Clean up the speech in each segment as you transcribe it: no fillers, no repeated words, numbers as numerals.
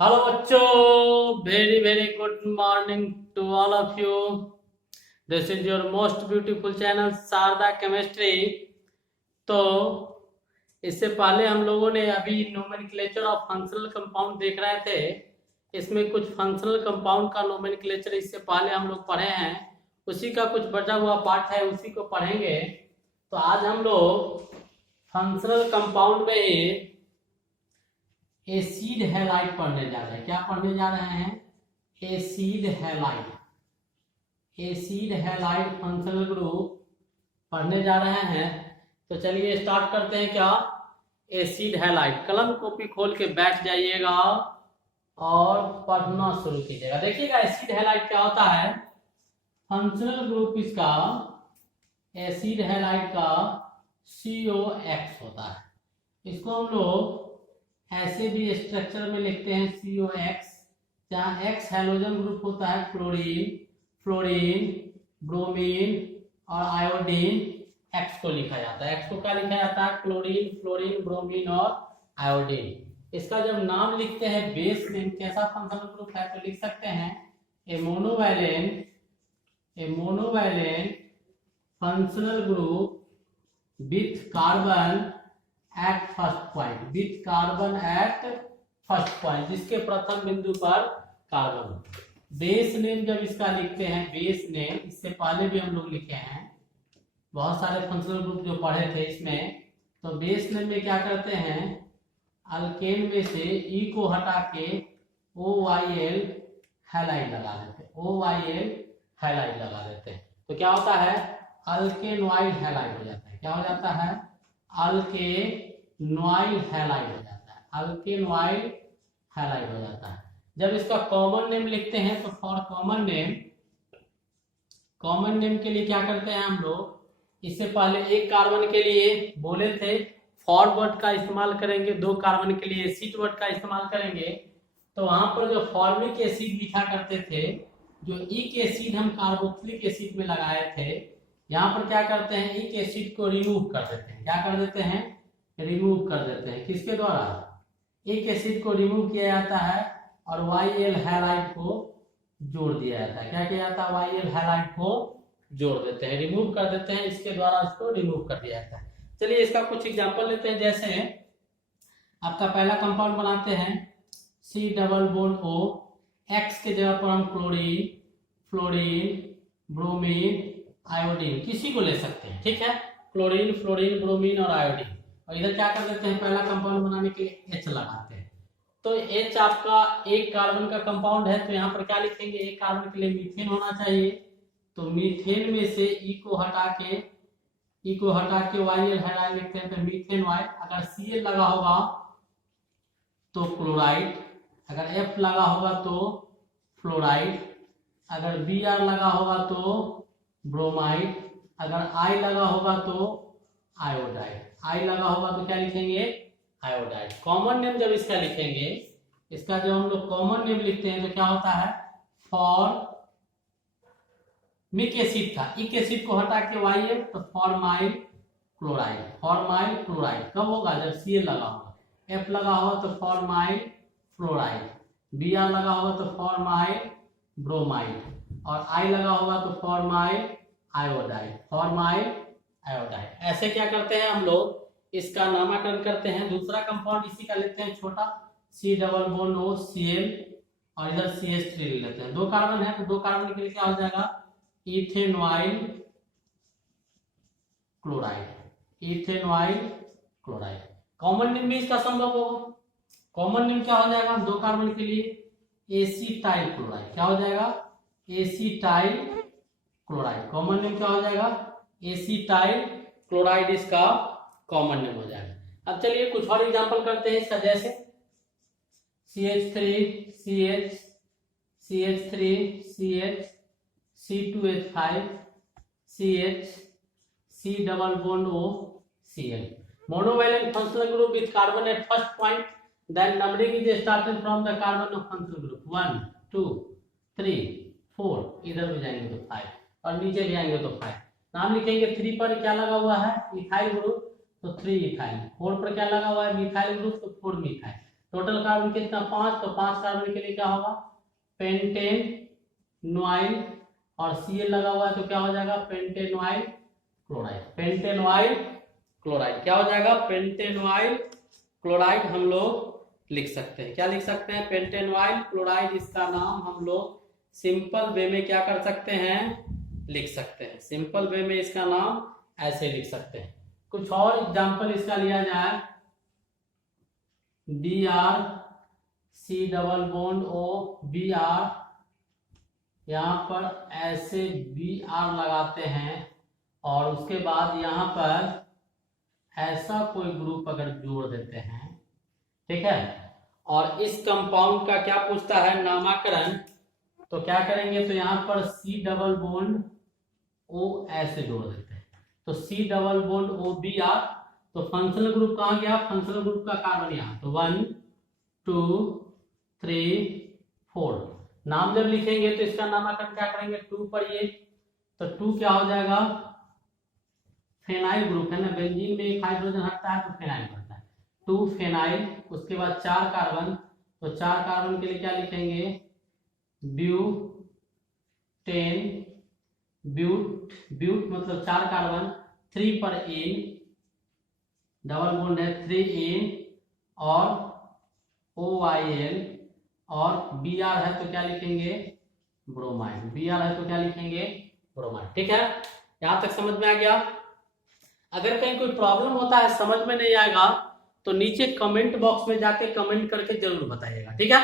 Hello बच्चों, very very good morning to all of you. This is your most beautiful channel Sharda chemistry. तो इससे पहले हम लोगों ने अभी नोमेनक्लेचर ऑफ फंक्शनल कंपाउंड देख रहे थे। इसमें कुछ फंक्शनल कंपाउंड का नोमेनक्लेचर इससे पहले हम लोग पढ़े हैं, उसी का कुछ बचा हुआ पार्ट है, उसी को पढ़ेंगे। तो आज हम लोग फंक्शनल कंपाउंड में ही एसिड हैलाइड पढ़ने जा रहे हैं। क्या पढ़ने जा रहे हैं? Acid halide. Acid halide functional group पढ़ने जा रहे हैं। तो चलिए स्टार्ट करते हैं। क्या? Acid halide. कलम कॉपी खोल के बैठ जाइएगा और पढ़ना शुरू कीजिएगा। देखिएगा एसिड हैलाइड क्या होता है। फंक्शनल ग्रुप इसका एसिड हैलाइड का COX होता है। इसको हम लोग ऐसे भी स्ट्रक्चर में लिखते हैं COX, जहाँ X हैलोजन ग्रुप होता है क्लोरीन, फ्लोरीन, ब्रोमीन और आयोडीन। X को लिखा जाता है। X को क्या लिखा जाता है? क्लोरीन, फ्लोरीन, ब्रोमीन और आयोडीन। इसका जब नाम लिखते हैं बेस नेम, कैसा फंक्शनल ग्रुप है, तो लिख सकते हैं a monovalent functional group with carbon at first point, with carbon at first point, जिसके प्रथम बिंदु पर कार्बन हो। बेस नेम जब इसका लिखते हैं, बेस नेम इससे पहले भी हम लोग लिखे हैं, बहुत सारे फंक्शनल ग्रुप जो पढ़े थे इसमें। तो बेस नेम में क्या करते हैं, अल्केन में से ई को हटा के OYL हैलाइड लगा देते हैं। OYL हैलाइड लगा देते हैं तो क्या होता है? अल्केनॉइड हैलाइड हो जाता है। क्या हो जाता है? अल्केनॉइड हैलाइड हो जाता है। अल्केनॉइड हैलाइड हो जाता है। जब इसका कॉमन नेम लिखते हैं तो फॉर कॉमन नेम के लिए क्या करते हैं हम लोग, इससे पहले एक कार्बन के लिए बोले थे फॉरवर्ड का इस्तेमाल करेंगे, 2 कार्बन के लिए एसिड वर्ड का इस्तेमाल करेंगे। तो वहां पर जो फॉर्मिक एसिड लिखा करते थे, जो इक एसिड हम कार्बोक्सिलिक एसिड में लगाए थे, यहाँ पर क्या करते हैं, इक एसिड को रिमूव कर देते हैं। क्या कर देते हैं? रिमूव कर देते हैं। किसके द्वारा? इक एसिड को रिमूव किया जाता है और YL हैलाइड को जोड़ दिया जाता है। क्या किया जाता है? YL हैलाइड को जोड़ देते हैं, रिमूव कर देते हैं। इसके द्वारा इसको रिमूव कर दिया जाता है। चलिए इसका कुछ एग्जांपल लेते हैं। जैसे आपका पहला कंपाउंड बनाते हैं C double bond O, X के जगह पर हम क्लोरीन, फ्लोरीन, ब्रोमीन, आयोडीन किसी को ले सकते हैं। ठीक है, क्लोरीन, फ्लोरीन, ब्रोमीन और आयोडीन। और इधर क्या कर देते हैं, पहला कंपाउंड बनाने के लिए H लगाते हैं। तो H आपका एक कार्बन का कंपाउंड है, तो यहाँ पर क्या लिखेंगे, एक कार्बन के लिए मीथेन होना चाहिए। तो मीथेन में से E को हटा के YL हैलाइड लिखते हैं, तो मीथेन वाई। अगर Cl लगा होगा तो क्लोराइड, अगर F लगा होगा तो फ्लोराइड, अगर Br लगा होगा तो ब्रोमाइड, अगर I लगा होगा तो आयोडाइड। I लगा होगा तो क्या लिखेंगे? आयोडाइड। कॉमन नेम जब इसका लिखेंगे, इसका जब हम लोग कॉमन नेम लिखते हैं तो क्या होता है, फॉर्मिक एसिड था, इक एसिड को हटा के YL, तो फॉर्माइल क्लोराइड। फॉर्माइल क्लोराइड कब होगा? जब Cl लगा होगा। F लगा होगा तो फॉर्माइल फ्लोराइड, Br लगा होगा तो फॉर्माइल ब्रोमाइड, और I लगा होगा तो फॉर्माइल आयोडाइड। Formyl iodide. ऐसे क्या करते हैं हम लोग, इसका नामकरण करते हैं। दूसरा कंपाउंड इसी का लेते हैं, छोटा C double bond O Cl, और इधर CH3 ले लेते हैं। 2 कार्बन है तो 2 कार्बन के लिए क्या हो जाएगा, ethanoyl chloride. Ethanoyl chloride. Common name भी इसका संभव होगा। कॉमन नेम क्या हो जाएगा, 2 कार्बन के लिए एसिटाइल क्लोराइड। क्या हो जाएगा? Acetyl chloride. कॉमन नेम क्या हो जाएगा? एसिटाइल क्लोराइड इसका कॉमन नेम हो जाएगा। अब चलिए कुछ और एग्जांपल करते हैं इसका। जैसे CH3 CH, CH3 CH, C2H5 CH, C double bond O Cl। Monovalent functional group with carbon at first point, then numbering is started from the carbon of functional group 1 2 3 4, इधर भी जाएंगे तो 5 और नीचे भी आएंगे तो 5। नाम लिखेंगे। 3 पर क्या लगा हुआ है, इथाइल ग्रुप, तो 3 इथाइल। 4 पर क्या लगा हुआ है, मिथाइल ग्रुप, तो 4 मिथाइल। टोटल कार्बन कितना 5, तो 5 कार्बन के लिए क्या होगा पेंटेनॉइल, और Cl लगा हुआ है तो क्या हो जाएगा पेंटेनॉइल क्लोराइड। पेंटेनॉइल क्लोराइड क्या हो जाएगा पेंटेनॉइल क्लोराइड हम लोग लिख सकते हैं। क्या लिख सकते हैं पेंटेनॉइल क्लोराइड, इसका नाम हम लोग सिंपल वे में क्या कर सकते हैं लिख सकते हैं। सिंपल वे में इसका नाम ऐसे लिख सकते हैं। कुछ और एग्जांपल इसका लिया जाए, Br C double bond O Br, यहाँ पर ऐसे Br लगाते हैं और उसके बाद यहाँ पर ऐसा कोई ग्रुप अगर जोड़ देते हैं, ठीक है, और इस कंपाउंड का क्या पूछता है नामकरण, तो क्या करेंगे तो यहाँ पर C डबल बॉन्ड O ऐसे जोड़ देते हैं, तो C double bond O Br, तो फंक्शनल ग्रुप कहाँ गया, फंक्शनल ग्रुप का कार्बन यहाँ, तो 1 2 3 4। नाम जब लिखेंगे तो इसका नामकरण क्या करेंगे 2 पर ये, तो 2 क्या हो जाएगा फेनाइल ग्रुप है ना, बेंजीन में एक हाइड्रोजन हटता है तो फेनाइल बनता है, 2 फेनाइल। उसके बाद 4 कार्बन, तो 4 कार्बन के लिए क्या लिखेंगे ब्यूटेन, ब्यूट मतलब 4 कार्बन, 3 पर इन, डबल बॉन्ड है 3 इन, और OIL, और Br है तो क्या लिखेंगे ब्रोमाइड, Br है तो क्या लिखेंगे ब्रोमाइड। ठीक है, यहां तक समझ में आ गया। अगर कहीं कोई प्रॉब्लम होता है समझ में नहीं आएगा तो नीचे कमेंट बॉक्स में जाके कमेंट करके जरूर बताइएगा। ठीक है,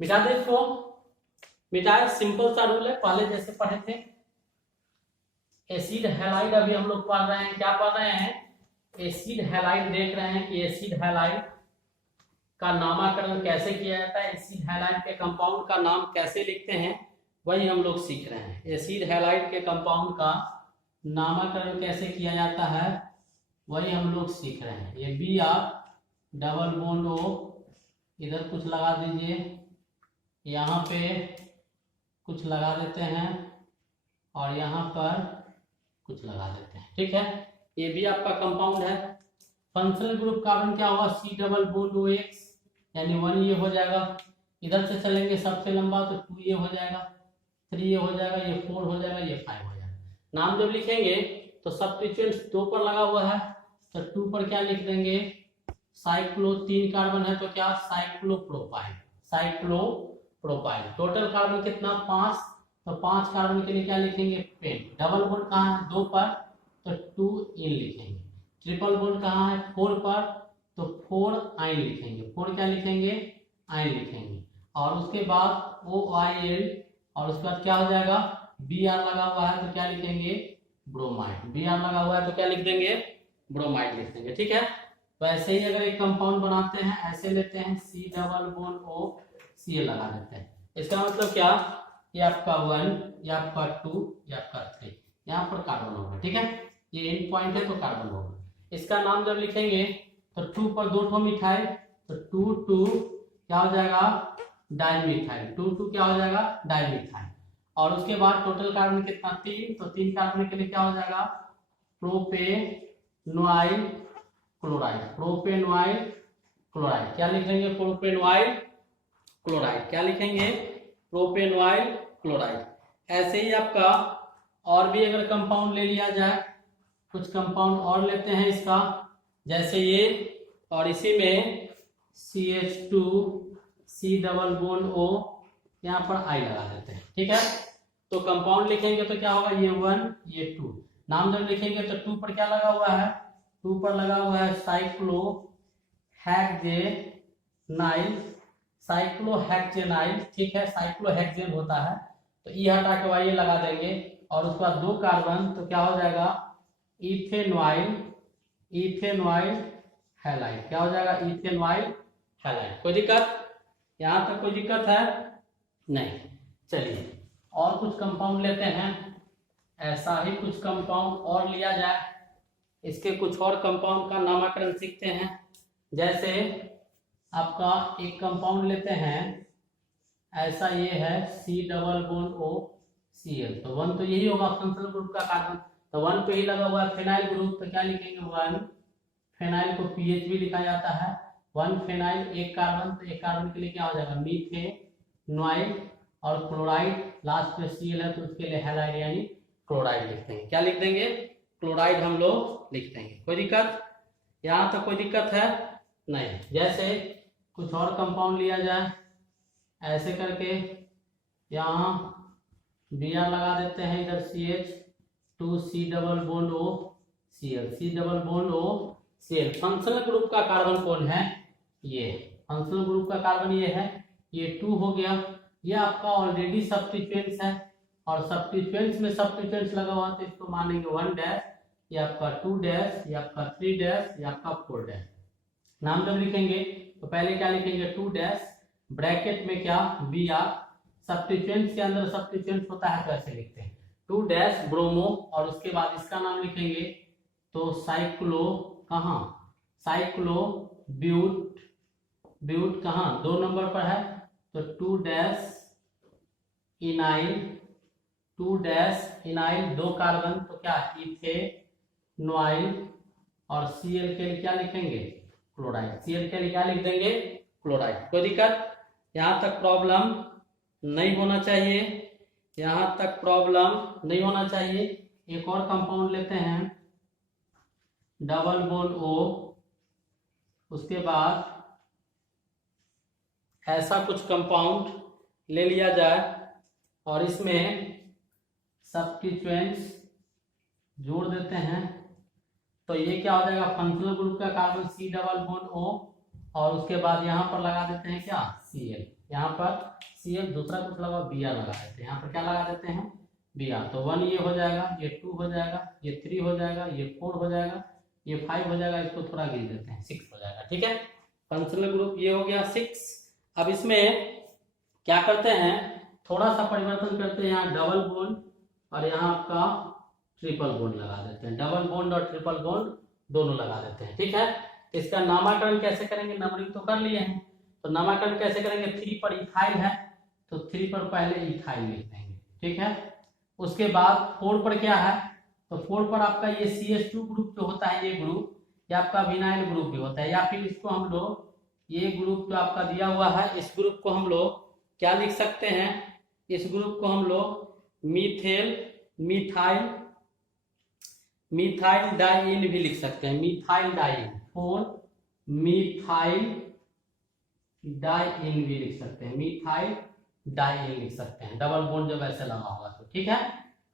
मिटा दे इसको, मिटाए, सिंपल सा रूल है, पहले जैसे पढ़े थे। एसिड हैलाइड अभी हम लोग पढ़ रहे हैं, क्या पढ़ रहे हैं एसिड हैलाइड, देख रहे हैं कि एसिड हैलाइड का नामकरण कैसे किया जाता है, एसिड हैलाइड के कंपाउंड का नाम कैसे लिखते हैं, वही हम लोग सीख रहे हैं। एसिड हैलाइड के कंपाउंड का नामकरण कैसे किया जाता है वही हम लोग सीख रहे हैं। ये Br डबल बॉन्ड O, इधर कुछ लगा दीजिए, यहाँ पे कुछ लगा देते हैं और यहाँ पर कुछ लगा देते हैं। ठीक है, ये भी आपका कंपाउंड है। फंक्शनल ग्रुप कार्बन क्या होगा C डबल बॉन्ड OX, यानी 1 ये हो जाएगा, इधर से चलेंगे सबसे लंबा तो 2 ये हो जाएगा, 3 ये हो जाएगा, ये 4 हो जाएगा, ये 5 हो जाएगा। नाम जब लिखेंगे तो सब्स्टिट्यूएंट्स 2 पर लगा हुआ है तो 2 पर क्या लिख देंगे साइक्लो, 3 कार्बन है तो क्या साइक्लोप्रोपाइल, साइक्लोप्रोपाइल। टोटल कार्बन कितना 5, तो 5 कार्बन के लिए क्या लिखेंगे पेन। डबल बॉन्ड कहाँ है 2 पर तो 2 इन लिखेंगे, ट्रिपल बॉन्ड कहाँ है 4 पर तो 4 आइन लिखेंगे, 4 क्या लिखेंगे आइन लिखेंगे, और उसके बाद OIL, और उसके बाद क्या हो जाएगा Br लगा हुआ है तो क्या लिखेंगे ब्रोमाइड, Br लगा हुआ है तो क्या लिख देंगे ब्रोमाइड लिख देंगे। ठीक है, तो ऐसे ही अगर एक कंपाउंड बनाते हैं ऐसे लेते हैं C double bond O Cl लगा देते हैं, इसका मतलब क्या ये आपका 1, ये आपका 2, ये आपका 3, यहाँ पर कार्बन होगा। ठीक है, ये एंड पॉइंट है तो कार्बन होगा। इसका नाम जब लिखेंगे तो 2 पर 2 ठो मिथाइल तो 2 क्या हो जाएगा डाइमिथाइल, 2 क्या हो जाएगा डाइमिथाइल, और उसके बाद टोटल कार्बन कितना 3, तो 3 कार्बन के लिए क्या हो जाएगा प्रोपेनॉइल क्लोराइड, प्रोपेनॉइल क्लोराइड क्या लिखेंगे प्रोपेनॉइल क्लोराइड, क्या लिखेंगे प्रोपेनॉइल क्लोराइड। ऐसे ही आपका और भी अगर कंपाउंड ले लिया जाए, कुछ कंपाउंड और लेते हैं इसका, जैसे ये, और इसी में CH2 C double bond O, यहाँ पर I लगा देते हैं। ठीक है, तो कंपाउंड लिखेंगे तो क्या होगा ये 1 ये 2, नाम जब लिखेंगे तो 2 पर क्या लगा हुआ है 2 पर लगा हुआ है साइक्लोहेक्सेनाइल, साइक्लोहेक्सेनाइल। ठीक है, साइक्लोहेक्सेन होता है तो ई हटा के वाई लगा देंगे, और उसके बाद 2 कार्बन तो क्या हो जाएगा इथेनॉइल, इथेनॉइल हैलाइड, क्या हो जाएगा इथेनॉइल हैलाइड। कोई दिक्कत, यहाँ तक कोई दिक्कत है नहीं। चलिए और कुछ कंपाउंड लेते हैं, ऐसा ही कुछ कंपाउंड और लिया जाए, इसके कुछ और कंपाउंड का नामकरण सीखते हैं। जैसे आपका एक कंपाउंड लेते हैं, ऐसा ये है C double bond O Cl, तो 1 तो यही होगा फंक्शनल ग्रुप का कार्बन, तो 1 पे ही लगा हुआ है फेनाइल ग्रुप तो क्या लिखेंगे 1, फेनाइल को PH भी लिखा जाता है, 1 फेनाइल, एक कार्बन, तो एक कार्बन के लिए क्या हो जाएगा मीथेनॉइल, और क्लोराइड लास्ट में Cl है तो उसके लिए हैलाइड यानी क्लोराइड लिख देंगे। क्या लिख देंगे? क्लोराइड हम लोग लिख देंगे। कोई दिक्कत? यहाँ तक कोई दिक्कत है? नहीं। जैसे कुछ और कंपाउंड लिया जाए, ऐसे करके यहाँ Br लगा देते हैं, इधर CH2 C double bond O Cl, C double bond O Cl। Functional group का कार्बन कौन है? ये फंक्शनल ग्रुप का कार्बन ये है, ये 2 हो गया। ये आपका ऑलरेडी सब्स्टिट्यूएंट्स है, और सब्स्टिट्यूएंट्स में सब्स्टिट्यूएंट्स लगा हुआ तो इसको मानेंगे 1 डैश, ये आपका 2 डैश, ये आपका 3 डैश, ये आपका 4 डैश। नाम जब लिखेंगे तो पहले क्या लिखेंगे 2 डैश, ब्रैकेट में क्या Br, सब्स्टिट्यूएंट्स के अंदर सब्स्टिट्यूएंट्स होता है तो ऐसे लिखते हैं 2 डैश ब्रोमो, और उसके बाद इसका नाम लिखेंगे तो साइक्लो, कहाँ साइक्लो ब्यूट, ब्यूट कहाँ 2 नंबर पर है, तो 2 डैश इनाइल, 2 डैश इनाइल, 2 कार्बन तो क्या इथेनॉइल, और Cl के लिए क्या लिखेंगे क्लोराइड, Cl के लिए क्या लिख देंगे क्लोराइड। कोई दिक्कत? यहाँ तक प्रॉब्लम नहीं होना चाहिए, यहाँ तक प्रॉब्लम नहीं होना चाहिए। एक और कंपाउंड लेते हैं डबल बॉन्ड O, उसके बाद ऐसा कुछ कंपाउंड ले लिया जाए और इसमें सब्स्टिट्यूएंट्स जोड़ देते हैं, तो ये क्या हो जाएगा फंक्शनल ग्रुप का carbon C double bond O, और उसके बाद यहाँ पर लगा देते हैं क्या Cl, यहाँ पर Cl, दूसरा कुछ लगा Br लगा देते हैं, यहाँ पर क्या लगा देते हैं Br, तो 1 ये हो जाएगा, ये 2 हो जाएगा, ये 3 हो जाएगा, ये 4 हो जाएगा, ये 5 हो जाएगा, इसको थोड़ा गिन देते हैं 6 हो जाएगा। ठीक है, फंक्शनल ग्रुप ये हो गया 6। अब इसमें क्या करते हैं, थोड़ा सा परिवर्तन करते हैं, यहाँ डबल बॉन्ड और यहाँ आपका ट्रिपल बॉन्ड लगा देते हैं, डबल बॉन्ड और ट्रिपल बॉन्ड दोनों लगा देते हैं। ठीक है, इसका नामकरण कैसे करेंगे, नंबरिंग तो कर लिए हैं, तो नामकरण कैसे करेंगे, 3 पर इथाइल है तो 3 पर पहले इथाइल लिख देंगे। ठीक है, उसके बाद 4 पर क्या है, तो 4 पर आपका ये CH2 ग्रुप जो होता है, ये ग्रुप ये आपका विनाइल ग्रुप भी होता है, या फिर इसको हम लोग ये ग्रुप जो आपका दिया हुआ है, इस ग्रुप को हम लोग क्या लिख सकते हैं, इस ग्रुप को हम लोग मीथेल, मिथाइल, मिथाइल डाइइन भी लिख सकते हैं, मिथाइल डाइइन, 4 मिथाइल डाइइन भी लिख सकते हैं, मिथाइल डाइइन लिख सकते हैं, डबल बॉन्ड जब ऐसे लगा होगा तो। ठीक है,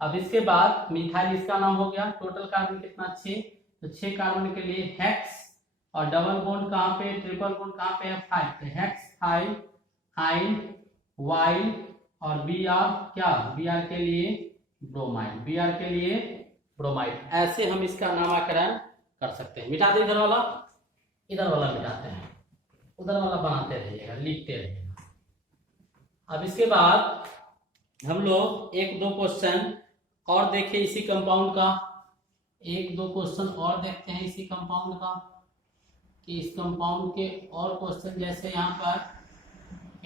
अब इसके बाद मिथाइल इसका नाम हो गया, टोटल कार्बन कितना 6, तो 6 कार्बन के लिए हेक्स, और डबल बॉन्ड कहाँ पे, ट्रिपल बॉन्ड कहाँ पे है 5, तो हेक्स थाइल हाइन वाइल, और Br क्या Br के लिए ब्रोमाइड, Br के लिए ब्रोमाइड। ऐसे हम इसका नामकरण कर सकते हैं। मिटा दे इधर वाला, इधर वाला मिटाते हैं, उधर वाला बनाते रहिएगा, लिखते रहिएगा। अब इसके बाद हम लोग 1-2 क्वेश्चन और देखें इसी कंपाउंड का, 1-2 क्वेश्चन और देखते हैं इसी कंपाउंड का, कि इस कंपाउंड के और क्वेश्चन, जैसे यहाँ पर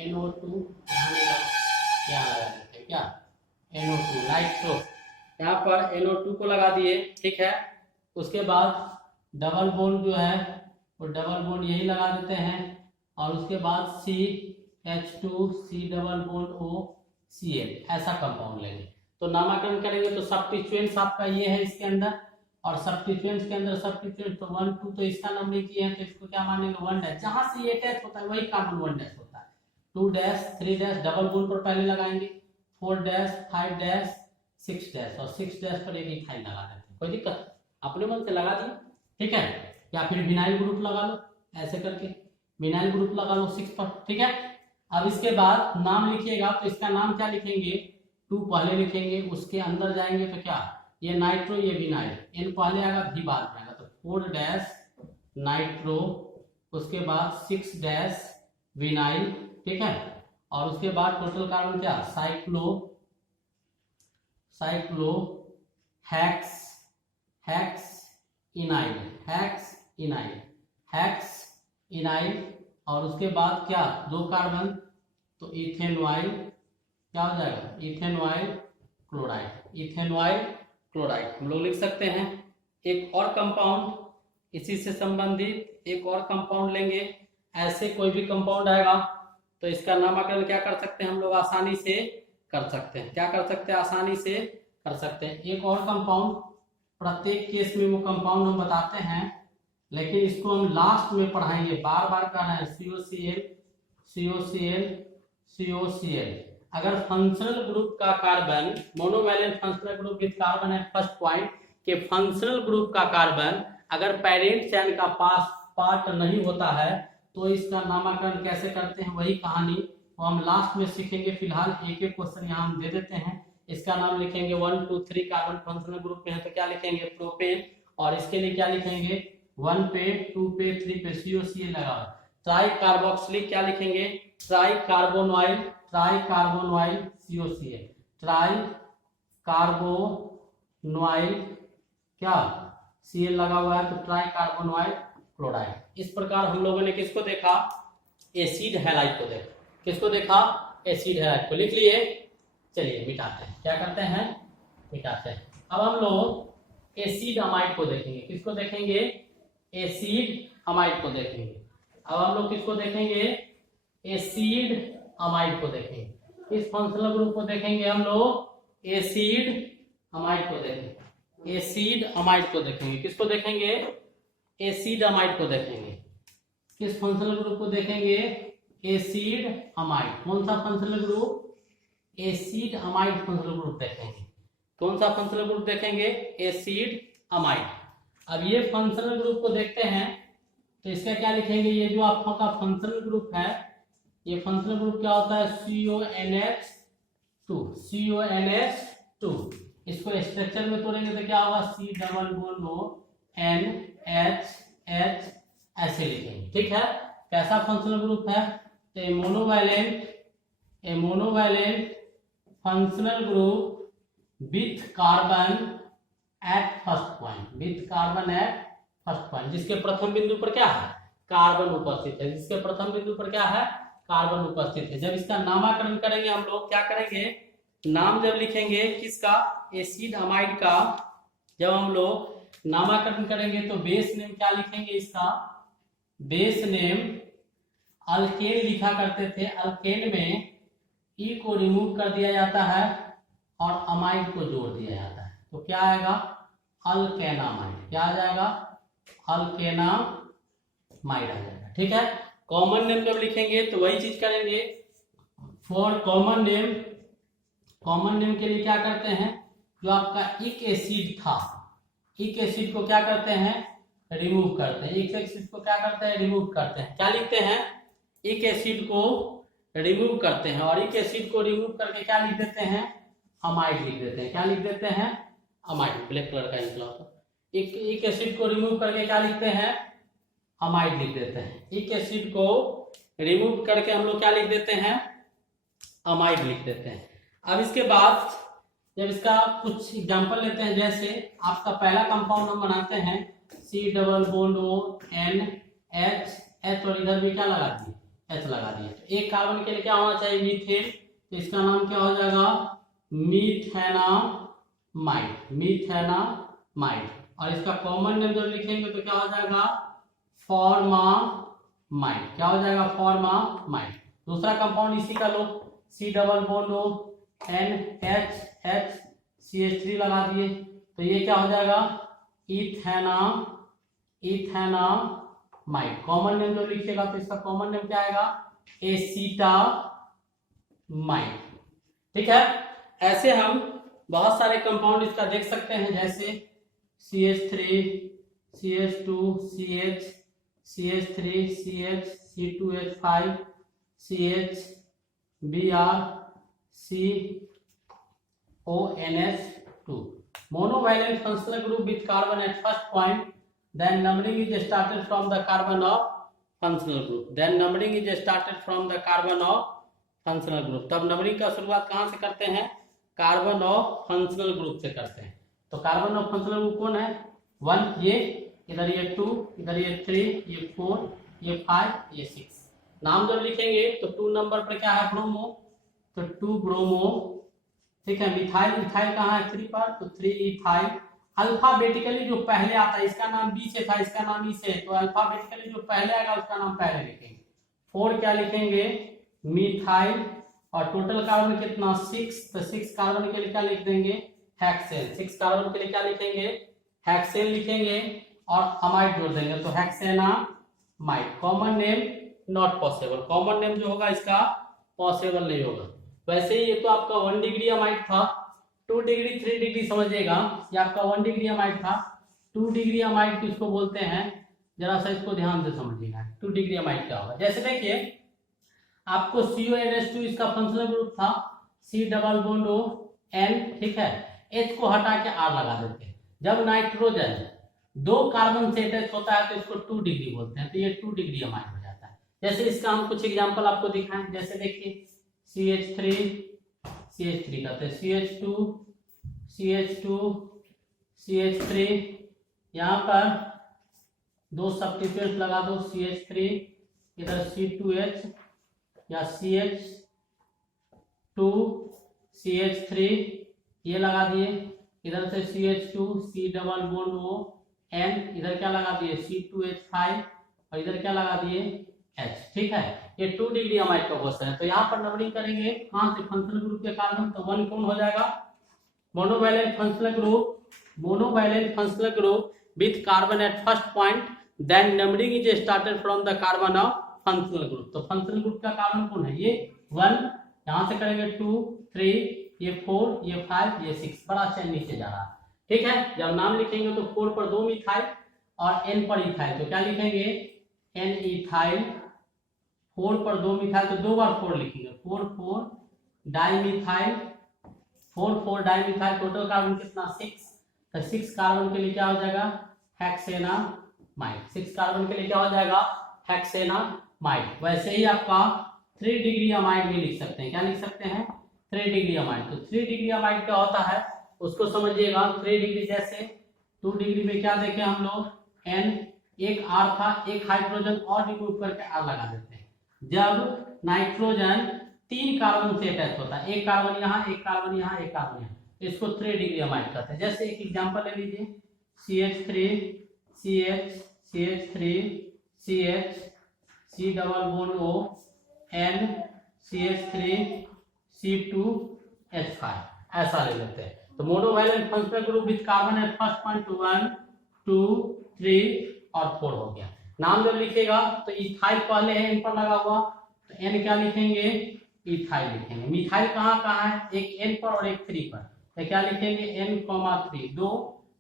NO2 क्या लगा देते हैं, क्या NO2 नाइट्रो, यहाँ पर NO2 को लगा दिए। ठीक है, उसके बाद डबल बॉन्ड जो है वो डबल बॉन्ड यही लगा देते हैं, और उसके बाद CH2 C double bond O Cl, ऐसा कंपाउंड लेंगे। तो नामकरण करेंगे तो सब्स्टिट्यूएंट्स आपका ये है इसके अंदर, और सब्स्टिट्यूएंट्स के अंदर सब्स्टिट्यूएंट तो 1 2, तो इसका नाम नहीं किया है तो इसको क्या मानेंगे 1 डैश, जहां से ये अटैच होता है वही कार्बन 1 डैश होता है, 2 डैश 3 डैश डबल बॉन्ड पर पहले लगाएंगे, 4 डैश 5 डैश 6 डैश, और 6 डैश पर एक इथाइल लगा देते हैं। कोई दिक्कत, अपने मन से लगा दिए। ठीक है, या फिर विनाइल ग्रुप लगा लो, ऐसे करके विनाइल ग्रुप लगा लो 6 पर। ठीक है, अब इसके बाद नाम लिखिएगा, तो इसका नाम क्या लिखेंगे, 2 पहले लिखेंगे, उसके अंदर जाएंगे तो क्या ये नाइट्रो, ये विनाइल, एन पहले आएगा भी बाद में आएगा, तो 4 डैश नाइट्रो, उसके बाद 6 डैश विनाइल। ठीक है, और उसके बाद टोटल कार्बन क्या cyclo, cyclo hex, hex enyl, hex enyl, hex enyl, और उसके बाद क्या 2 कार्बन, तो इथेनॉइल, क्या हो जाएगा इथेनॉइल क्लोराइड, इथेनॉइल क्लोराइड हम लोग लिख सकते हैं। एक और कंपाउंड इसी से संबंधित एक और कंपाउंड लेंगे, ऐसे कोई भी कंपाउंड आएगा तो इसका नामकरण क्या कर सकते हैं हम लोग, आसानी से कर सकते हैं। क्या कर सकते हैं, आसानी से कर सकते हैं। एक और कंपाउंड, प्रत्येक केस में वो कंपाउंड हम बताते हैं, लेकिन इसको हम लास्ट में पढ़ाएंगे, बार बार कहना है COCl COCl COCl। अगर फंक्शनल ग्रुप का carbon, monovalent functional group with carbon है फर्स्ट पॉइंट, कि फंक्शनल ग्रुप का कार्बन अगर पेरेंट चैन का पार्ट नहीं होता है तो इसका नामकरण कैसे करते हैं, वही कहानी वो हम लास्ट में सीखेंगे। फिलहाल एक एक क्वेश्चन यहाँ हम दे देते हैं। इसका नाम लिखेंगे 1 2 3 कार्बन फंक्शनल ग्रुप में है तो क्या लिखेंगे, प्रोपेन। और इसके लिए क्या लिखेंगे, 1 पे 2 पे 3 पे COCl लगा। ट्राई कार्बोक्सिलिक क्या लिखेंगे, ट्राई कार्बोनॉइल COCl, ट्राई कार्बोनॉइल क्या Cl लगा हुआ है तो ट्राई कार्बोनॉइल क्लोराइड। इस प्रकार हम लोगों ने किसको देखा, एसिड हैलाइड को देखा। किसको देखा, एसिड हैलाइड को। लिख लिए, चलिए मिटाते हैं। क्या करते हैं, मिटाते हैं। अब हम लोग एसिड अमाइड को देखेंगे। किसको देखेंगे, एसिड अमाइड को देखेंगे। अब हम लोग किसको देखेंगे, एसिड अमाइड को देखेंगे। इस फंक्शनल ग्रुप को देखेंगे हम लोग, एसिड अमाइड को देखेंगे। एसिड अमाइड को देखेंगे। किसको देखेंगे, एसिड अमाइड को देखेंगे। किस फंक्शनल ग्रुप को देखेंगे, एसिड अमाइड। कौन सा functional group, acid amide functional group देखेंगे। कौन सा फंक्शनल ग्रुप देखेंगे, एसिड अमाइड। अब ये फंक्शनल ग्रुप को देखते हैं तो इसका क्या लिखेंगे, ये जो आपका फंक्शनल ग्रुप है, ये फंक्शनल ग्रुप क्या होता है, CONH2। इसको स्ट्रक्चर में तोड़ेंगे तो क्या होगा, C double bond O NH ऐसे लिखेंगे। ठीक है, कैसा फंक्शनल ग्रुप है, तो monovalent functional group with carbon at first point, जिसके प्रथम बिंदु पर क्या है, कार्बन उपस्थित है। जिसके प्रथम बिंदु पर क्या है, कार्बन उपस्थित है। जब इसका नामकरण करेंगे हम लोग, क्या करेंगे, नाम जब लिखेंगे किसका, एसिड अमाइड का, जब हम लोग नामकरण करेंगे तो बेस नेम क्या लिखेंगे, इसका बेस नेम अल्केन लिखा करते थे। अल्केन में ई को रिमूव कर दिया जाता है और अमाइड को जोड़ दिया जाता है तो क्या आएगा, अल्केनामाइड। क्या आ जाएगा, अल्केनामाइड आ जाएगा। ठीक है, कॉमन नेम जब लिखेंगे तो वही चीज करेंगे। फॉर कॉमन नेम के लिए क्या करते हैं, जो आपका इक एसिड था, इक एसिड को क्या करते हैं, रिमूव करते हैं। इक एसिड को क्या करते हैं, रिमूव करते हैं। क्या लिखते हैं, इक एसिड को रिमूव करते हैं। और इक एसिड को रिमूव करके क्या लिख देते हैं, अमाइड लिख देते हैं। क्या लिख देते हैं, अमाइड। ब्लैक कलर का निकला था। इक एसिड को रिमूव करके क्या लिखते हैं, अमाइड लिख देते हैं। इक एसिड को रिमूव करके हम लोग क्या लिख देते हैं, अमाइड लिख देते हैं। अब इसके बाद जब इसका कुछ एग्जांपल लेते हैं, जैसे आपका पहला कंपाउंड हम बनाते हैं C double bond O NH और इधर भी क्या लगा दिए, H लगा दिए। तो एक कार्बन के लिए क्या होना चाहिए, मीथेन। तो इसका नाम क्या हो जाएगा, मीथेनामाइड। और इसका कॉमन नेम जब लिखेंगे तो क्या हो जाएगा, फॉर्मामाइड। क्या हो जाएगा, फॉर्मामाइड। दूसरा कंपाउंड इसी का लो, C double bond O NH CH3 लगा दिए तो ये क्या हो जाएगा, इथेनामाइड। कॉमन नेम जो लिखिएगा तो इसका कॉमन नेम क्या आएगा, एसीटामाइड। ठीक है, ऐसे हम बहुत सारे कंपाउंड इसका देख सकते हैं, जैसे CH3 CH2 CH CH3 CH C2H5 CH Br CONH2. Monovalent functional group with carbon at first point, then numbering is started from the carbon of functional group. तब नंबरिंग का शुरुआत कहाँ से करते हैं, कार्बन ऑफ फंक्शनल ग्रुप से करते हैं। तो कार्बन ऑफ फंक्शनल ग्रुप कौन है, 1, ये इधर, ये 2, इधर ये 3, ये 4, ये 5, ये 6। नाम जब लिखेंगे तो 2 नंबर पर क्या है, ब्रोमो, तो 2 ब्रोमो। ठीक है, मिथाइल, इथाइल कहाँ है, 3 पर, तो 3 इथाइल। अल्फाबेटिकली जो पहले आता है, इसका नाम बी से था, इसका नाम ई से, तो अल्फाबेटिकली जो पहले आएगा उसका नाम पहले लिखेंगे। 4 क्या लिखेंगे, मिथाइल, और टोटल कार्बन कितना 6, तो 6 कार्बन के लिए क्या लिख देंगे, हेक्सेन। 6 कार्बन के लिए क्या लिखेंगे, हेक्सेन लिखेंगे, और अमाइड जोड़ देंगे तो hexanamide. Common name not possible, common name जो होगा इसका पॉसिबल नहीं होगा। वैसे ही ये तो आपका 1 डिग्री अमाइड था, 2 डिग्री 3 डिग्री समझिएगा, ये आपका 1 डिग्री अमाइड था। 2 डिग्री अमाइड किसको बोलते हैं, जरा सा इसको ध्यान से समझिएगा। 2 डिग्री अमाइड क्या होगा, जैसे देखिए आपको CONH2 इसका फंक्शनल ग्रुप था, C double bond O N, ठीक है, H को हटा के R लगा देते हैं। जब नाइट्रोजन 2 कार्बन से अटैच होता है तो इसको 2 डिग्री बोलते हैं, तो ये 2 डिग्री अमाइड हो जाता है। जैसे इसका हम कुछ एग्जांपल आपको दिखाएं, जैसे देखिए CH3 कहते हैं, CH2 यहाँ पर 2 सब्स्टिट्यूएंट लगा दो, CH3 इधर C2H या CH2CH3 ये लगा दिए, इधर से CH2 C double bond O N, इधर क्या लगा दिए C2H5, और इधर क्या लगा दिए H, ठीक है। ये 2 डिग्री अमाइड का क्वेश्चन है। तो यहाँ पर नंबरिंग करेंगे कहाँ से, फंक्शनल ग्रुप के कार्बन, तो 1 कौन हो जाएगा, monovalent functional group with carbon at first point, then numbering is started from the carbon of functional group. तो फंक्शनल ग्रुप का कार्बन कौन है, ये 1, यहां से करेंगे 2 3, ये 4, ये 5, ये 6, बड़ा चेन नीचे जा रहा है, ठीक है। जब नाम लिखेंगे तो 4 पर 2 मिथाइल और N पर इथाइल, तो क्या लिखेंगे N इथाइल, 4 पर 2 मिथाइल तो 2 बार 4 लिखेंगे, 4 4 डाइमिथाइल, 4 4 डाइमिथाइल, टोटल कार्बन कितना 6, तो 6 कार्बन के लिए क्या हो जाएगा हेक्सेनामाइड, 6 कार्बन के लिए क्या हो जाएगा हेक्सेनामाइड। वैसे ही आपका 3 डिग्री अमाइड भी लिख सकते हैं, क्या लिख सकते हैं 3 डिग्री अमाइड। तो 3 डिग्री अमाइड क्या होता है उसको समझिएगा। 3 डिग्री जैसे 2 डिग्री में क्या देखे हम लोग, N, एक R था, एक हाइड्रोजन और रिमूव करके R लगा देते हैं। जब नाइट्रोजन 3 कार्बन से अटैच होता है, एक कार्बन यहाँ, एक कार्बन यहाँ, एक कार्बन यहाँ, इसको 3 डिग्री अमाइड कहते हैं। जैसे एक एग्जांपल ले लीजिए, CH3 CH CH3 CH C double bond O N CH3 C2H5, ऐसा ले लेते हैं। तो monovalent functional group with carbon at first point 1 2 3 और 4 हो गया। नाम जब लिखेगा तो इथाइल पहले है, इन पर लगा हुआ, तो N क्या लिखेंगे इथाइल लिखेंगे। मिथाइल कहाँ कहाँ है, एक N पर और एक 3 पर, तो क्या लिखेंगे N,3, 2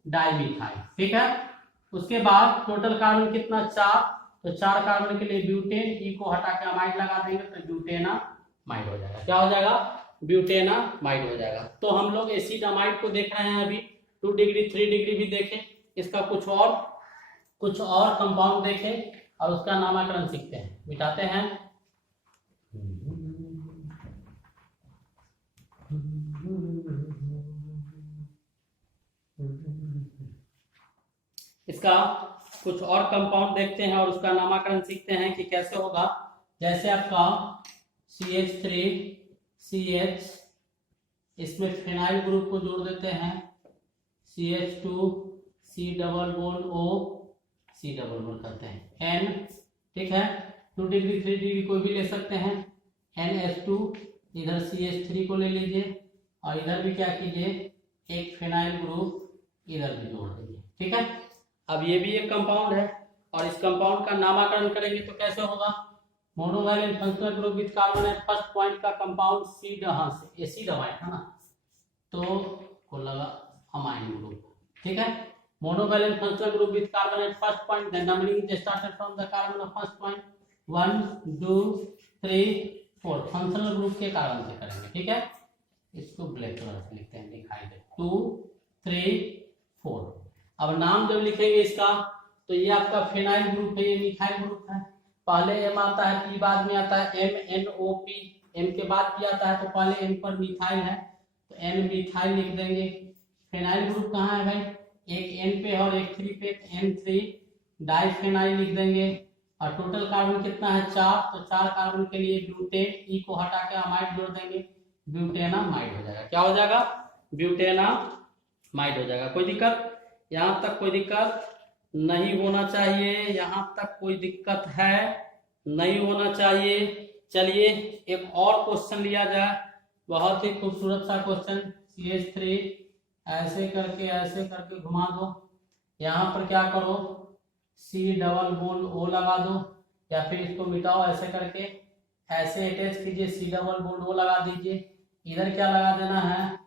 डाइमिथाइल, ठीक है। उसके बाद टोटल कार्बन कितना 4, तो 4 कार्बन के लिए ब्यूटेन, ई को हटा के अमाइड लगा देंगे तो ब्यूटेनामाइड हो जाएगा। क्या हो जाएगा ब्यूटेनामाइड हो जाएगा। तो हम लोग एसिड अमाइड को देख रहे हैं अभी, 2 डिग्री 3 डिग्री भी देखें, इसका कुछ और कंपाउंड देखें और उसका नामकरण सीखते हैं, मिटाते हैं। इसका कुछ और कंपाउंड देखते हैं और उसका नामकरण सीखते हैं कि कैसे होगा। जैसे आपका CH3 CH, इसमें फिनाइल ग्रुप को जोड़ देते हैं, CH2 C double bond O C double bond करते हैं N, ठीक है। 2 डिग्री 3 डिग्री कोई भी ले सकते हैं, NH2, इधर CH3 को ले लीजिए और इधर भी क्या कीजिए एक फिनाइल ग्रुप इधर भी जोड़ दीजिए, ठीक है। अब ये भी एक कंपाउंड है और इस कंपाउंड का नामकरण करेंगे तो कैसे होगा, monovalent functional group with carbon at first point का कंपाउंड सी, हाँ से एसिड अमाइड है ना, तो को लगा अमाइन ग्रुप, ठीक है। Monovalent functional group with carbon at first point, the numbering is started from the carbon of first point 1 2 3 4, functional group के कार्बन से करेंगे, ठीक है। इसको ब्लैक कलर से लिखते हैं, दिखाई दे 2 3 4। अब नाम जब लिखेंगे इसका तो ये आपका फिनाइल ग्रुप है, ये मिथाइल ग्रुप है, पहले M आता है, P बाद में आता है, MNOP, M के बाद P आता है, तो पहले M पर मिथाइल है तो N मिथाइल लिख देंगे। फिनाइल ग्रुप कहाँ है भाई, एक N पे और एक 3 पे, N3 डाइफिनाइल लिख देंगे। और टोटल कार्बन कितना है 4, तो 4 कार्बन के लिए ब्यूटेन, ई को हटा के अमाइड जोड़ देंगे, ब्यूटेनामाइड हो जाएगा। क्या हो जाएगा ब्यूटेनामाइड हो जाएगा। कोई दिक्कत, यहाँ तक कोई दिक्कत नहीं होना चाहिए, यहाँ तक कोई दिक्कत है नहीं होना चाहिए। चलिए एक और क्वेश्चन लिया जाए, बहुत ही खूबसूरत सा क्वेश्चन। CH3 ऐसे करके घुमा दो, यहाँ पर क्या करो C डबल बॉन्ड O लगा दो, या फिर इसको मिटाओ ऐसे करके, ऐसे अटैच कीजिए, C डबल बॉन्ड O लगा दीजिए। इधर क्या लगा देना है,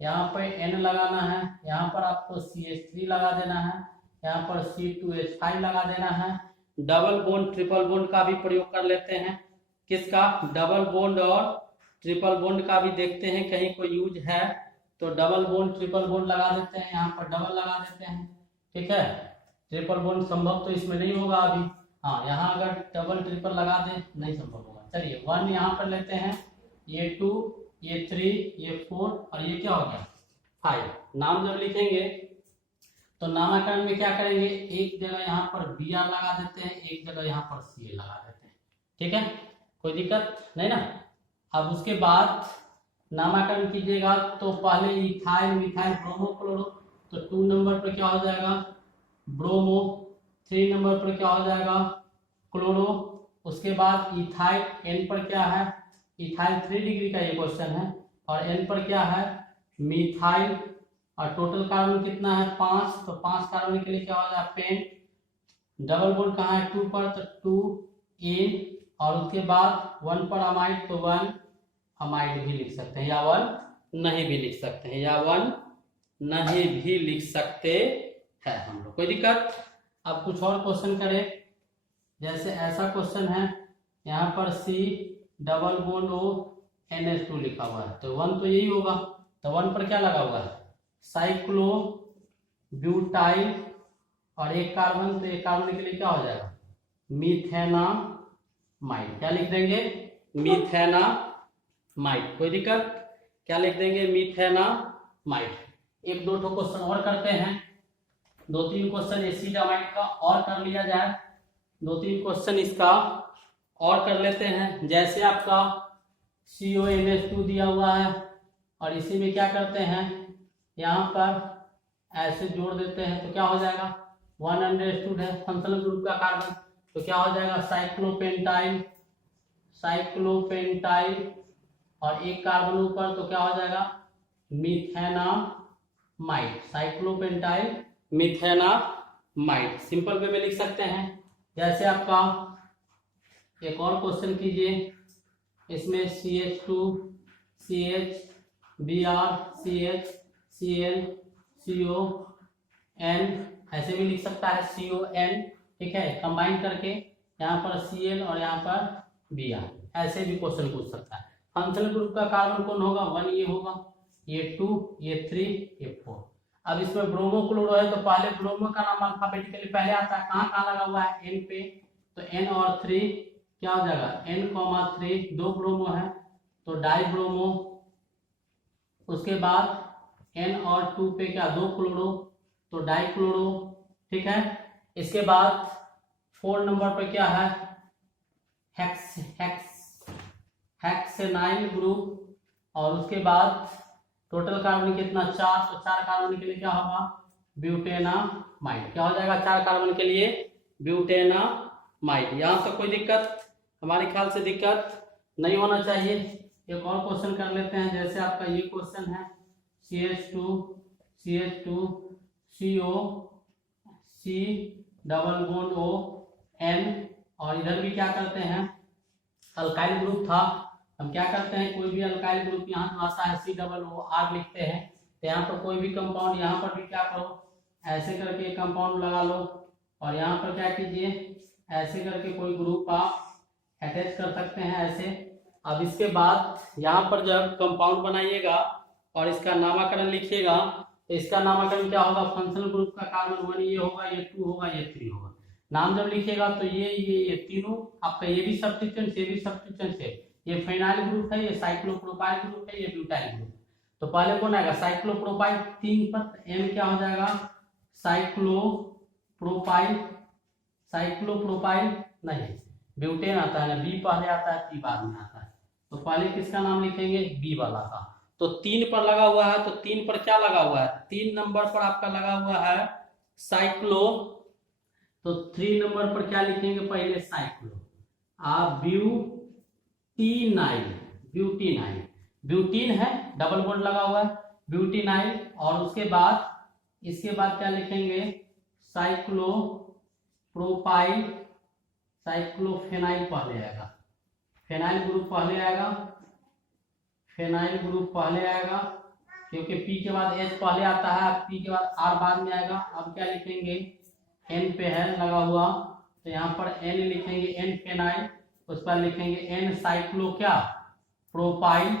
यहाँ पर N लगाना है, यहाँ पर आपको CH3 लगा देना है, यहाँ पर C2H5 लगा देना है। डबल बॉन्ड ट्रिपल बॉन्ड का भी प्रयोग कर लेते हैं। किसका, डबल बॉन्ड और ट्रिपल बॉन्ड का भी देखते हैं कहीं कोई यूज है तो डबल बॉन्ड ट्रिपल बॉन्ड लगा देते हैं, यहाँ पर डबल लगा देते हैं। ठीक है, ट्रिपल बॉन्ड संभव तो इसमें नहीं होगा अभी, हाँ यहाँ अगर डबल ट्रिपल लगा दे नहीं संभव होगा। चलिए 1 यहाँ पर लेते हैं, ये 2, ये 3, ये 4 और ये क्या हो गया 5। नाम जब लिखेंगे तो नामाकरण में क्या करेंगे, एक जगह यहाँ पर Br लगा देते हैं, एक जगह यहाँ पर Cl लगा देते हैं। ठीक है, कोई दिक्कत नहीं ना। अब उसके बाद नामाकरण कीजिएगा तो पहले इथाइल मिथाइल ब्रोमो क्लोरो, तो 2 नंबर पर क्या हो जाएगा ब्रोमो, 3 नंबर पर क्या हो जाएगा क्लोरो। उसके बाद इथाइल, N पर क्या है, इथाइल 3 डिग्री का ये क्वेश्चन है, और N पर क्या है मिथाइल, और टोटल कार्बन कितना है 5, तो 5 कार्बन के लिए क्या हो जाएगा पेन। डबल बॉन्ड कहाँ है 2 पर, तो 2 इन, और उसके बाद 1 पर अमाइड, तो 1 अमाइड भी लिख सकते हैं, या 1 नहीं भी लिख सकते हैं, या 1 नहीं भी लिख सकते हैं हम लोग, कोई दिक्कत। अब कुछ और क्वेश्चन करें, जैसे ऐसा क्वेश्चन है, यहाँ पर C double bond O NH2 लिखा हुआ है, तो 1 तो यही होगा, तो 1 पर क्या लगा हुआ है साइक्लो ब्यूटाइल, और एक कार्बन, तो एक कार्बन के लिए क्या हो जाएगा मीथेनामाइड, क्या लिख देंगे मीथेनामाइड, कोई दिक्कत, क्या लिख देंगे मीथेनामाइड। एक दो ठो क्वेश्चन और करते हैं, 2-3 क्वेश्चन एसिडामाइड का और कर लिया जाए, 2-3 क्वेश्चन इसका और कर लेते हैं। जैसे आपका CONH2 दिया हुआ है, और इसी में क्या करते हैं यहाँ पर ऐसे जोड़ देते हैं, तो क्या हो जाएगा 1 अंडरस्टूड है फंक्शनल ग्रुप का कार्बन, तो क्या हो जाएगा साइक्लोपेंटाइल, और एक कार्बन ऊपर, तो क्या हो जाएगा मीथेनामाइड, साइक्लोपेंटाइल मीथेनामाइड, सिंपल वे में लिख सकते हैं। जैसे आपका एक और क्वेश्चन कीजिए, इसमें CH2 CH Br CH Cl CO N ऐसे भी लिख सकता है CON, ठीक है, कंबाइन करके यहाँ पर Cl और यहाँ पर Br, ऐसे भी क्वेश्चन पूछ सकता है। फंक्शनल ग्रुप का कार्बन कौन होगा 1 ये होगा, ये 2, ये 3, ये 4। अब इसमें ब्रोमो क्लोरो है, तो पहले ब्रोमो का नाम अल्फाबेटिकली पहले आता है, कहाँ कहाँ लगा हुआ है N पे, तो N और 3 क्या हो जाएगा N, 3 2 ब्रोमो है तो डाई ब्रोमो। उसके बाद N और 2 पे क्या 2 क्लोरो, तो डाई क्लोरो, ठीक है। इसके बाद 4 नंबर पे क्या है हेक्सेनाइल ग्रुप, और उसके बाद टोटल कार्बन कितना 4, तो 4 कार्बन के लिए क्या होगा ब्यूटेनामाइड, क्या हो जाएगा 4 कार्बन के लिए ब्यूटेनामाइड। यहाँ तक कोई दिक्कत, हमारे ख्याल से दिक्कत नहीं होना चाहिए। एक और क्वेश्चन कर लेते हैं, जैसे आपका ये क्वेश्चन है CH2 CO C double bond O N, और इधर भी क्या करते हैं अल्काइल ग्रुप था, हम क्या करते हैं कोई भी अल्काइल ग्रुप यहाँ जो आता है COO लिखते हैं, तो यहाँ पर कोई भी कंपाउंड यहाँ पर भी क्या करो ऐसे करके कंपाउंड लगा लो, और यहाँ पर क्या कीजिए ऐसे करके कोई ग्रुप आप अटैच कर सकते हैं ऐसे। अब इसके बाद यहाँ पर जब कंपाउंड बनाइएगा और इसका नामकरण लिखिएगा, तो इसका नामकरण क्या होगा फंक्शनल ग्रुप का कार्बन 1 ये होगा, ये 2 होगा, ये 3 होगा। नाम जब लिखिएगा तो ये तीनों आपका, ये भी सब्स्टिट्यूएंट, ये भी सब्स्टिट्यूएंट है, ये फेनाइल ग्रुप है, ये साइक्लोप्रोपाइल ग्रुप है, ये ब्यूटाइल ग्रुप। तो पहले कौन आएगा साइक्लोप्रोपाइल 3 पर एम क्या हो जाएगा साइक्लोप्रोपाइल नहीं, ब्यूटेन आता है ना, बी पहले आता है टी बाद में आता है, तो पहले किसका नाम लिखेंगे बी वाला का। तो 3 पर लगा हुआ है, तो 3 पर क्या लगा हुआ है 3 नंबर पर आपका लगा हुआ है साइक्लो, तो 3 नंबर पर क्या लिखेंगे पहले साइक्लो, ब्यूटीनाइल, ब्यूटीनाइल, ब्यूटीन है, डबल बॉन्ड लगा हुआ है, ब्यूटीनाइल। और उसके बाद क्या लिखेंगे, साइक्लोप्रोपाइल, साइक्लोफेनाइल पहले आएगा, फेनाइल ग्रुप पहले आएगा, फेनाइल ग्रुप पहले आएगा, क्योंकि पी के बाद एच पहले आता है, पी के बाद आर बाद में आएगा। अब क्या लिखेंगे, एन पे है लगा हुआ, तो यहाँ पर एन लिखेंगे, एन फेनाइल, उस पर लिखेंगे एन साइक्लो क्या, प्रोपाइल,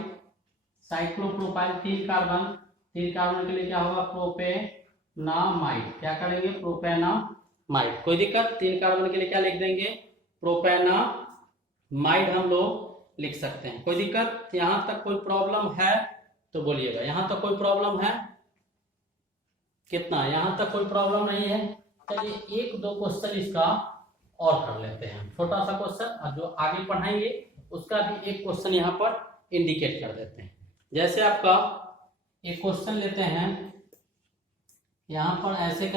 साइक्लोप्रोपाइल, 3 कार्बन, 3 कार्बन के लिए क्या होगा, प्रोपेनामाइड। क्या करेंगे, प्रोपेनामाइड। कोई दिक्कत, 3 कार्बन के लिए क्या लिख देंगे, प्रोपेनामाइड हम लोग लिख सकते हैं। कोई दिक्कत, यहां तक कोई प्रॉब्लम है तो बोलिएगा। यहां तक कोई प्रॉब्लम है कितना, यहां तक कोई प्रॉब्लम नहीं है। चलिए 1-2 क्वेश्चन इसका और कर लेते हैं, छोटा सा क्वेश्चन, और जो आगे पढ़ाएंगे उसका भी एक क्वेश्चन यहाँ पर इंडिकेट कर देते हैं। जैसे आपका एक क्वेश्चन लेते हैं, यहाँ पर ऐसे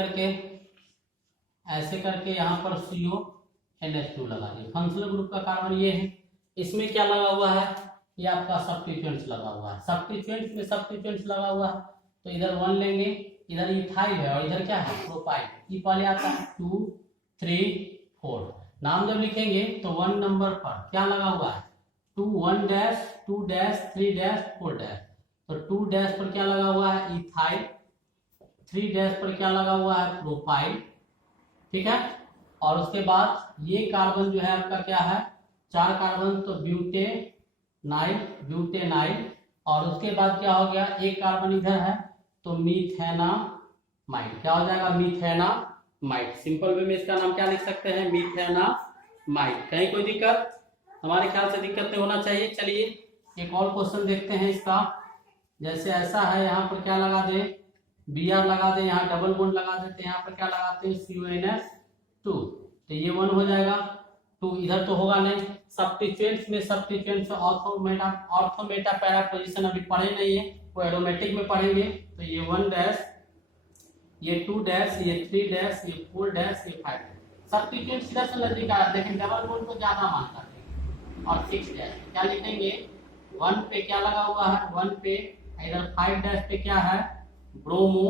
करके यहाँ पर CONH2 लगा दिए, फंक्शनल ग्रुप का कार्बन ये है। इसमें क्या लगा हुआ है, ये आपका सब्स्टिट्यूएंट्स लगा हुआ है, सब्स्टिट्यूएंट्स में सब्स्टिट्यूएंट्स लगा हुआ है, तो इधर 1 लेंगे, इधर इथाइल है और इधर क्या है, प्रोपाइल। ई पहले आता है 2 3 4, नाम जब लिखेंगे तो 1 नंबर पर क्या लगा हुआ है, 2 1 डैश 2 डैश 3 डैश 4 डैश, तो 2 डैश पर क्या लगा हुआ है, इथाइल, 3 डैश पर क्या लगा हुआ है, प्रोपाइल, ठीक है। और उसके बाद ये कार्बन जो है आपका क्या है, 4 कार्बन, तो ब्यूटेनाइल, और उसके बाद क्या हो गया, एक कार्बन इधर है, तो मीथेनामाइड। क्या हो जाएगा, मीथेनामाइड। सिंपल वे में इसका नाम क्या लिख सकते हैं, मीथेनामाइड। कहीं कोई दिक्कत, हमारे ख्याल से दिक्कत नहीं होना चाहिए। चलिए एक और क्वेश्चन देखते हैं इसका। जैसे ऐसा है, यहाँ पर क्या लगा दे, Br लगा दे, यहाँ डबल बॉन्ड लगा देते हैं, यहाँ पर क्या लगाते हैं, CONH2, तो ये 1 हो जाएगा। 2 इधर तो होगा नहीं, सब्स्टिट्यूएंट्स में सब्स्टिट्यूएंट्स, ऑर्थोमेटा पैरा पोजीशन अभी पढ़े नहीं है, वो एरोमेटिक में पढ़ेंगे। तो ये 1 डैश, ये 2 डैश, ये 3 डैश, ये 4 डैश, ये 5 डैश। सब्स्टिट्यूएंट्स इधर से नजदीक आ रहा है, लेकिन डबल बॉन्ड को ज्यादा मानता है। और 6 डैश क्या लिखेंगे, 1 पे क्या लगा हुआ है, 1 पे, इधर 5 डैश पे क्या है, ब्रोमो,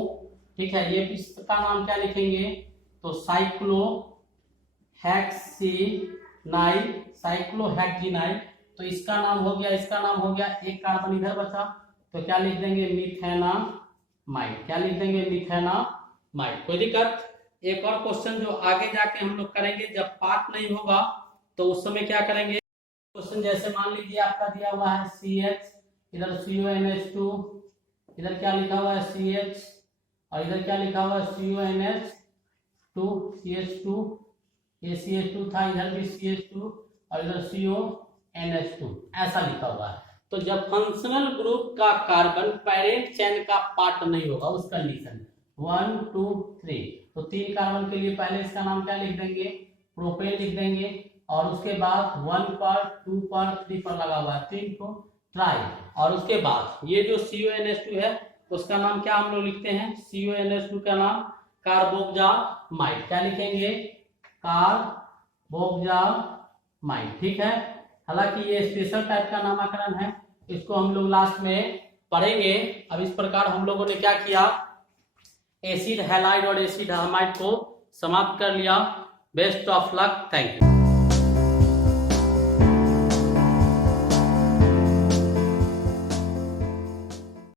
ठीक है। ये इसका नाम क्या लिखेंगे, तो साइक्लोहेक्सिनाइल, तो इसका नाम हो गया, इसका नाम हो गया, एक कार्बन इधर बचा, तो क्या लिख देंगे, मीथेनामाइड। क्या लिख देंगे, मीथेनामाइड। कोई दिक्कत। एक और क्वेश्चन जो आगे जाके हम लोग करेंगे, जब पार्ट नहीं होगा तो उस समय क्या करेंगे, क्वेश्चन जैसे मान लीजिए आपका दिया हुआ है CH, इधर CONH2, इधर क्या लिखा हुआ है, CH, और इधर क्या लिखा हुआ है, CONH2, CH2, ये CH2 था, इधर भी CH2, और इधर CONH2, ऐसा लिखा हुआ है। तो जब फंक्शनल ग्रुप का कार्बन पैरेंट चेन का पार्ट नहीं होगा, उस कंडीशन 1 2 3, तो 3 कार्बन के लिए पहले इसका नाम क्या लिख देंगे, प्रोपेन लिख देंगे, और उसके बाद 1 पर 2 पर 3 पर लगा हुआ है 3 को ट्राई, और उसके बाद ये जो CONH2 है उसका नाम क्या हम लोग लिखते हैं, CONH2 का नाम कार्बोक्जामाइड। क्या लिखेंगे, कार्बोक्जामाइड, ठीक है। हालांकि ये स्पेशल टाइप का नामकरण है, इसको हम लोग लास्ट में पढ़ेंगे। अब इस प्रकार हम लोगों ने क्या किया, एसिड हैलाइड और एसिड हमाइड को समाप्त कर लिया। Best of luck, thank you.